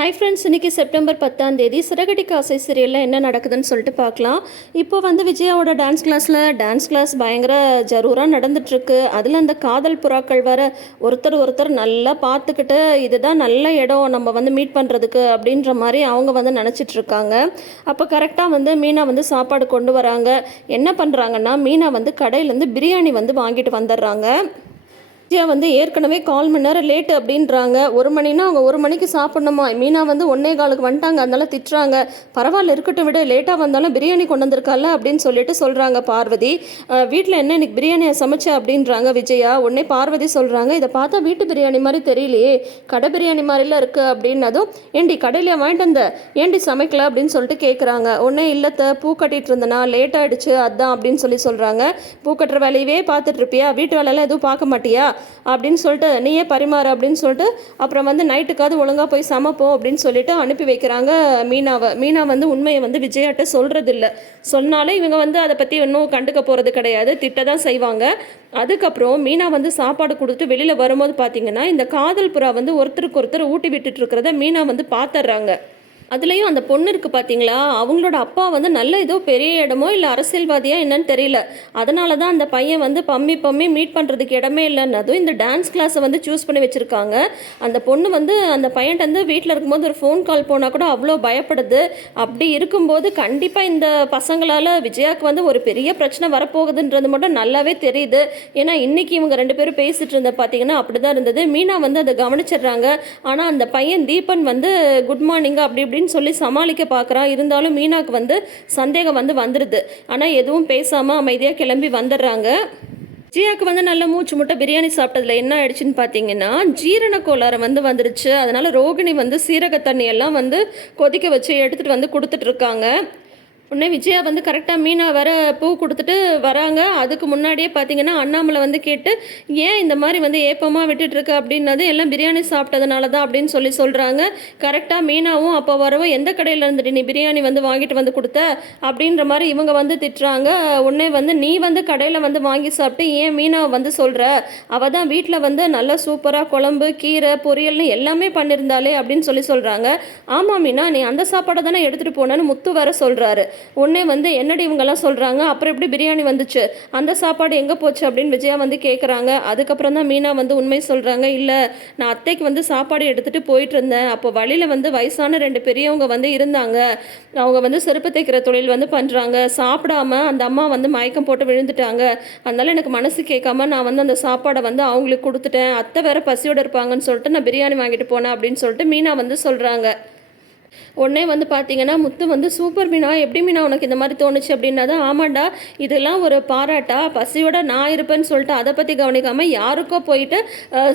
Hi friends, இன்றைக்கி September 10ஆம் தேதி சிறகடிக்க ஆசை சீரியலில் என்ன நடக்குதுன்னு சொல்லிட்டு பார்க்கலாம். இப்போ வந்து விஜயாவோட டான்ஸ் கிளாஸ் பயங்கர ஜரூராக நடந்துட்டுருக்கு. அதில் அந்த காதல் புறாக்கள் வர ஒருத்தர் நல்லா பார்த்துக்கிட்டு இதுதான் நல்ல இடம் நம்ம வந்து மீட் பண்ணுறதுக்கு அப்படின்ற மாதிரி அவங்க வந்து நினச்சிட்ருக்காங்க. அப்போ கரெக்டாக வந்து மீனா வந்து சாப்பாடு கொண்டு வராங்க. என்ன பண்ணுறாங்கன்னா, மீனா வந்து கடையிலேருந்து பிரியாணி வந்து வாங்கிட்டு வந்துடுறாங்க. விஜயா வந்து ஏற்கனவே 1/4 மணி நேரம் லேட்டு அப்படின்றாங்க. 1 மணினா அவங்க 1 மணிக்கு சாப்பிட்ணுமா. மீனா வந்து 1:15 வந்துட்டாங்க. அதனால திட்டுறாங்க. பரவாயில்ல, இருக்கட்டும் விட, லேட்டாக வந்தாலும் பிரியாணி கொண்டு வந்திருக்கால அப்படின்னு சொல்கிறாங்க பார்வதி. வீட்டில் என்ன இன்னைக்கு பிரியாணியை சமைச்ச அப்படின்றாங்க விஜயா. உடனே பார்வதி சொல்கிறாங்க, இதை பார்த்தா வீட்டு பிரியாணி மாதிரி தெரியலையே, கடை பிரியாணி மாதிரிலாம் இருக்குது அப்படின்னதும், ஏண்டி கடையில வாங்கிட்டு வந்த, ஏண்டி சமைக்கல அப்படின்னு சொல்லிட்டு கேட்குறாங்க. உடனே இல்லத்தை பூ கட்டிகிட்டு இருந்தேனா, லேட் ஆகிடுச்சு அதான் அப்படின்னு சொல்கிறாங்க. பூ கட்டுற வேலையவே பார்த்துட்டு இருப்பியா, வீட்டு வேலையெல்லாம் எதுவும் பார்க்க மாட்டியா அப்படின்னு சொல்லிட்டு நீயே பரிமாறு அப்படின்னு சொல்லிட்டு அப்புறம் வந்து நைட்டுக்காவது ஒழுங்காக போய் சமைப்போம் அப்படின்னு சொல்லிட்டு அனுப்பி வைக்கிறாங்க மீனாவை. மீனா வந்து உண்மையை வந்து விஜயாட்ட சொல்கிறதில்ல. சொன்னாலே இவங்க வந்து அதை பற்றி இன்னும் கண்டுக்க போகிறது கிடையாது, திட்ட தான் செய்வாங்க. அதுக்கப்புறம் மீனா வந்து சாப்பாடு கொடுத்துட்டு வெளியில் வரும்போது பார்த்தீங்கன்னா, இந்த காதல் புறா வந்து ஒருத்தருக்கு ஒருத்தர் ஊட்டி விட்டுட்டு இருக்கிறத மீனா வந்து பார்த்துட்றாங்க. அதுலேயும் அந்த பொண்ணு இருக்குது பார்த்தீங்களா, அவங்களோட அப்பா வந்து நல்ல ஏதோ பெரிய இடமோ இல்லை அரசியல்வாதியா என்னன்னு தெரியல. அதனால தான் அந்த பையன் வந்து பம்மி மீட் பண்ணுறதுக்கு இடமே இல்லைன்னதும் இந்த டான்ஸ் கிளாஸை வந்து சூஸ் பண்ணி வச்சுருக்காங்க. அந்த பொண்ணு வந்து அந்த பையன்ட்டு வந்து வீட்டில் இருக்கும்போது ஒரு ஃபோன் கால் போனால் கூட அவ்வளோ பயப்படுது. அப்படி இருக்கும்போது கண்டிப்பாக இந்த பசங்களால் விஜயாவுக்கு வந்து ஒரு பெரிய பிரச்சனை வரப்போகுதுன்றது மட்டும் நல்லாவே தெரியுது. ஏன்னா இன்றைக்கி இவங்க 2 பேரும் பேசிகிட்டு இருந்த பார்த்தீங்கன்னா அப்படி தான் இருந்தது. மீனா வந்து அதை கவனிச்சிடுறாங்க. ஆனால் அந்த பையன் தீபன் வந்து குட் மார்னிங் அப்படி இப்படி சொல்லி சமாளிக்க பார்க்குறான். இருந்தாலும் மீனாக்கு வந்து சந்தேகம் வந்து வந்துடுது. ஆனால் எதுவும் பேசாமல் அமைதியாக கிளம்பி வந்துடுறாங்க. விஜயாவுக்கு வந்து நல்ல மூச்சு முட்டை பிரியாணி சாப்பிட்டதுல என்ன ஆயிடுச்சுன்னு பார்த்தீங்கன்னா, ஜீரண கோளாறு வந்து வந்துருச்சு. அதனால் ரோகிணி வந்து சீரக தண்ணி எல்லாம் வந்து கொதிக்க வச்சு எடுத்துகிட்டு வந்து கொடுத்துட்ருக்காங்க. உடனே விஜயா வந்து கரெக்டாக மீனா வர பூ கொடுத்துட்டு வராங்க. அதுக்கு முன்னாடியே பார்த்தீங்கன்னா அண்ணாமலை வந்து கேட்டு, ஏன் இந்த மாதிரி வந்து ஏப்பமாக விட்டுட்டுருக்க அப்படின்னது எல்லாம் பிரியாணி சாப்பிட்டதுனால தான் அப்படின்னு சொல்கிறாங்க. கரெக்டாக மீனாவும் அப்போ வரவும் எந்த கடையில் இருந்துட்டு நீ பிரியாணி வந்து வாங்கிட்டு வந்து கொடுத்த அப்படின்ற மாதிரி இவங்க வந்து திட்டுறாங்க. உடனே வந்து நீ வந்து கடையில் வந்து வாங்கி சாப்பிட்டு ஏன் மீனாவை வந்து சொல்கிற, அவள் தான் வீட்டில் வந்து நல்லா சூப்பராக குழம்பு கீரை பொரியல்னு எல்லாமே பண்ணியிருந்தாலே அப்படின்னு சொல்கிறாங்க. ஆமாம் மீனா, நீ அந்த சாப்பாடை தானே எடுத்துகிட்டு போனேன்னு முத்து வர சொல்கிறாரு. உடனே வந்து என்னடி இவங்கெல்லாம் சொல்கிறாங்க, அப்புறம் எப்படி பிரியாணி வந்துச்சு, அந்த சாப்பாடு எங்கே போச்சு அப்படின்னு விஜயா வந்து கேட்குறாங்க. அதுக்கப்புறம் தான் மீனா வந்து உண்மை சொல்கிறாங்க. இல்லை, நான் அத்தைக்கு வந்து சாப்பாடு எடுத்துகிட்டு போயிட்டு இருந்தேன். அப்போ வழியில் வந்து வயசான 2 பெரியவங்க வந்து இருந்தாங்க. அவங்க வந்து செருப்பு தைக்கிற தொழில் வந்து பண்ணுறாங்க. சாப்பிடாம அந்த அம்மா வந்து மயக்கம் போட்டு விழுந்துட்டாங்க. அதனால எனக்கு மனசு கேட்காம நான் வந்து அந்த சாப்பாடை வந்து அவங்களுக்கு கொடுத்துட்டேன். அத்தை வேற பசியோடு இருப்பாங்கன்னு சொல்லிட்டு நான் பிரியாணி வாங்கிட்டு போனேன் அப்படின்னு சொல்லிட்டு மீனா வந்து சொல்கிறாங்க. உடனே வந்து பார்த்தீங்கன்னா முத்து வந்து சூப்பர் மீனா, எப்படி மீனா உனக்கு இந்த மாதிரி தோணுச்சு அப்படின்னா தான், ஆமாண்டா இதெல்லாம் ஒரு பாராட்டா, பசியோட நான் இருப்பேன்னு சொல்லிட்டு அதை பற்றி கவனிக்காமல் யாருக்கோ போயிட்டு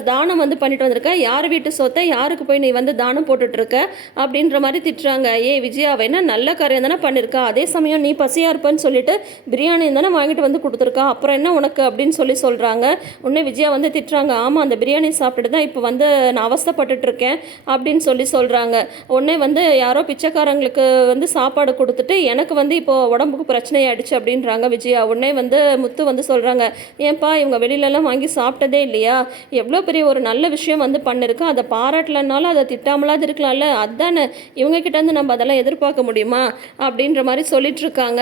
தானம் வந்து பண்ணிட்டு வந்திருக்க, யார் வீட்டு சொத்தை யாருக்கு போய் நீ வந்து தானம் போட்டுட்ருக்க அப்படின்ற மாதிரி திட்டுறாங்க. விஜயா வேணா நல்ல காரியம் தானே பண்ணியிருக்கா, அதே சமயம் நீ பசியாக இருப்பேன்னு சொல்லிட்டு பிரியாணி தானே வாங்கிட்டு வந்து கொடுத்துருக்கா, அப்புறம் என்ன உனக்கு அப்படின்னு சொல்கிறாங்க. உடனே விஜயா வந்து திட்டுறாங்க. ஆமாம், அந்த பிரியாணி சாப்பிட்டுட்டு தான் இப்போ வந்து நான் அவஸ்தைப்பட்டுட்ருக்கேன் அப்படின்னு சொல்கிறாங்க. உடனே வந்து யாரோ பிச்சைக்காரங்களுக்கு வந்து சாப்பாடு கொடுத்துட்டு எனக்கு வந்து இப்போது உடம்புக்கு பிரச்சனை ஆயிடுச்சு அப்படின்றாங்க விஜயா. உடனே வந்து முத்து வந்து சொல்கிறாங்க, ஏன்பா இவங்க வெளியிலலாம் வாங்கி சாப்பிட்டதே இல்லையா, எவ்வளோ பெரிய ஒரு நல்ல விஷயம் வந்து பண்ணிருக்கு, அதை பாராட்டலனாலும் அதை திட்டாமலாது இருக்கலாம்ல, அதானே இவங்ககிட்டேருந்து நம்ம அதெல்லாம் எதிர்பார்க்க முடியுமா அப்படின்ற மாதிரி சொல்லிட்டுருக்காங்க.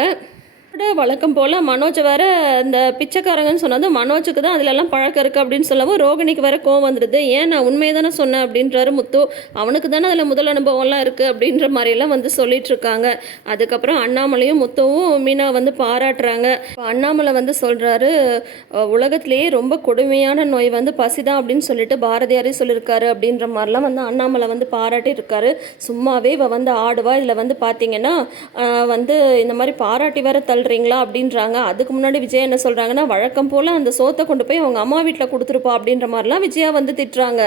வழக்கம் போல் மனோஜ் வேற இந்த பிச்சைக்காரங்கன்னு சொன்னது மனோஜுக்கு தான் அதிலெல்லாம் பழக்கம் இருக்குது அப்படின்னு சொல்லவும் ரோகிணிக்கு வேற கோவம் வந்துடுது. ஏன் நான் உண்மையை தானே சொன்னேன் அப்படின்றாரு முத்து. அவனுக்கு தானே அதில் முதல் அனுபவம்லாம் இருக்குது அப்படின்ற மாதிரிலாம் வந்து சொல்லிகிட்ருக்காங்க. அதுக்கப்புறம் அண்ணாமலையும் முத்துவும் மீனா வந்து பாராட்டுறாங்க. இப்போ அண்ணாமலை வந்து சொல்கிறாரு, உலகத்திலேயே ரொம்ப கொடுமையான நோய் வந்து பசி தான் அப்படின்னு சொல்லிட்டு பாரதியாரே சொல்லியிருக்காரு அப்படின்ற மாதிரிலாம் வந்து அண்ணாமலை வந்து பாராட்டியிருக்காரு. சும்மாவே இவ வந்து ஆடுவா. இதில் வந்து பார்த்தீங்கன்னா வந்து இந்த மாதிரி பாராட்டி வேற சொல்கிறீங்களா அப்படின்றாங்க. அதுக்கு முன்னாடி விஜயா என்ன சொல்கிறாங்கன்னா, வழக்கம் போல் அந்த சோத்தை கொண்டு போய் அவங்க அம்மா வீட்டில் கொடுத்துருப்பா அப்படின்ற மாதிரிலாம் விஜயா வந்து திட்டுறாங்க.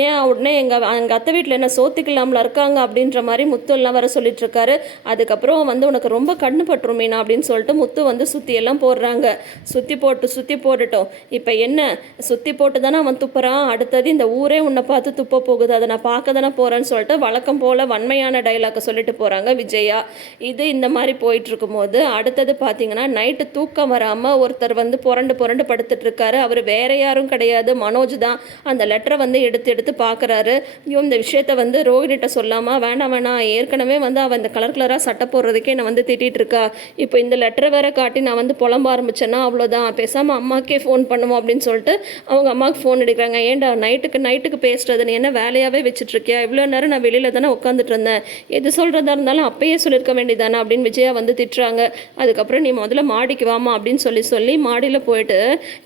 ஏன் உடனே எங்கள் அத்தை வீட்டில் என்ன சோத்துக்கு இல்லாமல் இருக்காங்க அப்படின்ற மாதிரி முத்து எல்லாம் வர சொல்லிட்டுருக்காரு. அதுக்கப்புறம் வந்து உனக்கு ரொம்ப கண்ணு பட்டுரும் மீனா அப்படின்னு சொல்லிட்டு முத்து வந்து சுற்றியெல்லாம் போடுறாங்க. சுற்றி போட்டுட்டோம், இப்போ என்ன சுற்றி போட்டு தானே அவன் துப்புறான், அடுத்தது இந்த ஊரே உன்னை பார்த்து துப்ப போகுது, அதை நான் பார்க்க தானே போகிறேன்னு சொல்லிட்டு வழக்கம் போல் வன்மையான டைலாக்கை சொல்லிட்டு போகிறாங்க விஜயா. இது இந்த மாதிரி போயிட்டுருக்கும் போது அடுத்தது பார்த்தீங்கன்னா நைட்டு தூக்கம் வராமல் ஒருத்தர் வந்து புரண்டு புரண்டு படுத்துட்டு இருக்காரு. அவர் வேற யாரும் கிடையாது, மனோஜ் தான். அந்த லெட்டரை வந்து எடுத்து எடுத்து பார்க்குறாரு. ஐயோ, இந்த விஷயத்த வந்து ரோஹிணிட்ட சொல்லாமல் வேணாம் வேணாம், ஏற்கனவே வந்து அவள் இந்த கலர் கலராக சட்டை போடுறதுக்கே என்னை வந்து திட்டிகிட்டு இருக்கா. இப்போ இந்த லெட்டரை வேற காட்டி நான் வந்து புலம்ப ஆரம்பிச்சேன்னா அவ்வளோதான், பேசாமல் அம்மாக்கே ஃபோன் பண்ணுவோம் அப்படின்னு சொல்லிட்டு அவங்க அம்மாவுக்கு ஃபோன் எடுக்கிறாங்க. ஏன்டா நைட்டுக்கு பேசுறது, நீ என்ன வேலையாகவே வச்சுட்ருக்கியா? இவ்வளோ நேரம் நான் வெளியில் தானே உட்காந்துட்டு இருந்தேன், எது சொல்கிறதா இருந்தாலும் அப்பயே சொல்லியிருக்க வேண்டியதானே அப்படின்னு விஜயா வந்து திட்டுறாங்க. அதுக்கப்புறம் நீ முதல்ல மாடிக்கு வாமா அப்படின்னு சொல்லி மாடியில் போயிட்டு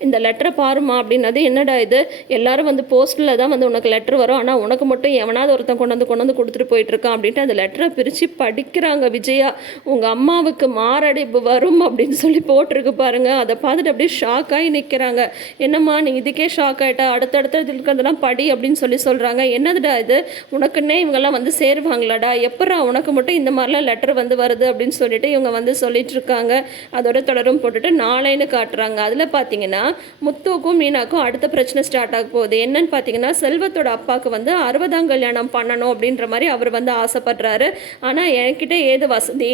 இந்த லெட்டரை பாருமா அப்படின்னது. என்னடா இது, எல்லாரும் வந்து போஸ்ட்டில் தான் வந்து உனக்கு லெட்டர் வரும், ஆனால் உனக்கு மட்டும் எவனாவது ஒருத்தன் கொண்டு வந்து கொடுத்துட்டு போயிட்டுருக்கான் அப்படின்ட்டு அந்த லெட்டரை பிரித்து படிக்கிறாங்க விஜயா. உங்கள் அம்மாவுக்கு மாரடைப்பு வரும் அப்படின்னு சொல்லி போட்டிருக்கு பாருங்க. அதை பார்த்துட்டு அப்படியே ஷாக் ஆகி நிற்கிறாங்க. என்னம்மா நீ இதுக்கே ஷாக் ஆகிட்டா, அடுத்தடுத்து இருக்கிறதெல்லாம் படி அப்படின்னு சொல்கிறாங்க. என்னதுடா இது, உனக்குன்னே இவங்கெல்லாம் வந்து சேருவாங்களாடா, எப்படா உனக்கு மட்டும் இந்த மாதிரிலாம் லெட்டர் வந்து வருது அப்படின்னு சொல்லிட்டு இவங்க வந்து சொல்லிட்டு இருக்காங்க. அதோட தொடரும் போட்டுட்டு நாளைன்னு காட்டுறாங்க. அதில் பார்த்தீங்கன்னா முத்துவுக்கும் மீனாக்கும் அடுத்த பிரச்சனை ஸ்டார்ட் ஆக போகுது. என்னன்னு பார்த்தீங்கன்னா செல்வத்தோட அப்பாவுக்கு வந்து 60ஆம் கல்யாணம் பண்ணணும் அப்படின்ற மாதிரி அவர் வந்து ஆசைப்படுறாரு. ஆனால் என்கிட்ட ஏது வசதி,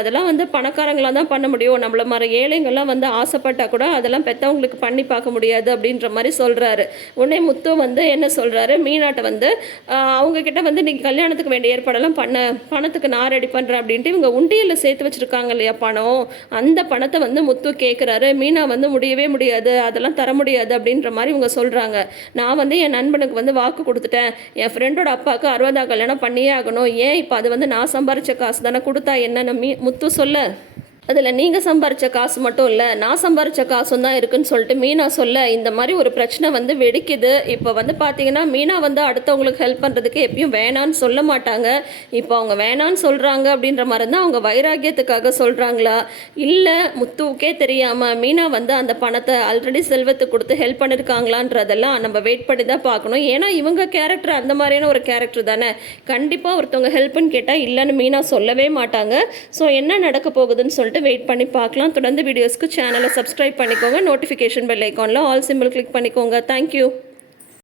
அதெல்லாம் வந்து பணக்காரங்களாக தான் பண்ண முடியும், நம்மள மாதிரி ஏழைங்கள்லாம் வந்து ஆசைப்பட்டால் கூட அதெல்லாம் பெற்றவங்களுக்கு பண்ணி பார்க்க முடியாது அப்படின்ற மாதிரி சொல்கிறாரு. உடனே முத்து வந்து என்ன சொல்கிறாரு, மீனாட்டை வந்து அவங்கக்கிட்ட வந்து நீங்கள் கல்யாணத்துக்கு வேண்டிய ஏற்பாடெல்லாம் பணத்துக்கு நான் ரெடி பண்ணுறேன் அப்படின்ட்டு இவங்க உண்டியலில் சேர்த்து வச்சுருக்காங்க இல்லையா பணம், அந்த பணத்தை வந்து முத்து கேட்குறாரு. மீனா வந்து முடியவே முடியாது, அதெல்லாம் தர முடியாது அப்படின்ற மாதிரி இவங்க சொல்கிறாங்க. நான் வந்து என் நண்பனுக்கு வந்து வாக்கு கொடுத்துட்டேன், என் ஃப்ரெண்டோட அப்பாவுக்கு 60ஆம் கல்யாணம் பண்ணியே ஆகணும், ஏன் இப்போ அது வந்து நான் சம்பாரித்த காசு தானே, கொடுத்தா என்னன்னு முத்து சொல்ல, அதில் நீங்கள் சம்பாரித்த காசு மட்டும் இல்லை, நான் சம்பாரித்த காசும் தான் இருக்குன்னு சொல்லிட்டு மீனா சொல்ல, இந்த மாதிரி ஒரு பிரச்சனை வந்து வெடிக்குது. இப்போ வந்து பார்த்தீங்கன்னா மீனா வந்து அடுத்தவங்களுக்கு ஹெல்ப் பண்ணுறதுக்கு எப்பயும் வேணான்னு சொல்ல மாட்டாங்க. இப்போ அவங்க வேணான்னு சொல்கிறாங்க அப்படின்ற மாதிரி தான் அவங்க வைராக்கியத்துக்காக சொல்கிறாங்களா, இல்லை முத்துவுக்கே தெரியாமல் மீனா வந்து அந்த பணத்தை ஆல்ரெடி செல்வத்துக்கு கொடுத்து ஹெல்ப் பண்ணியிருக்காங்களான்றதெல்லாம் நம்ம வெயிட் பண்ணி தான் பார்க்கணும். ஏன்னா இவங்க கேரக்டர் அந்த மாதிரியான ஒரு கேரக்டர் தானே. கண்டிப்பாக ஒருத்தவங்க ஹெல்ப்புன்னு கேட்டால் இல்லைன்னு மீனா சொல்லவே மாட்டாங்க. ஸோ என்ன நடக்க போகுதுன்னு சொல்லிட்டு வெயிட் பண்ணி பார்க்கலாம். தொடர்ந்து வீடியோஸ்க்கு சேனலை சப்ஸ்கிரைப் பண்ணிக்கோங்க, நோட்டிஃபிகேஷன் பெல் ஐக்கானில் ஆல் சிம்பிள் கிளிக் பண்ணிக்கோங்க. தேங்க்யூ.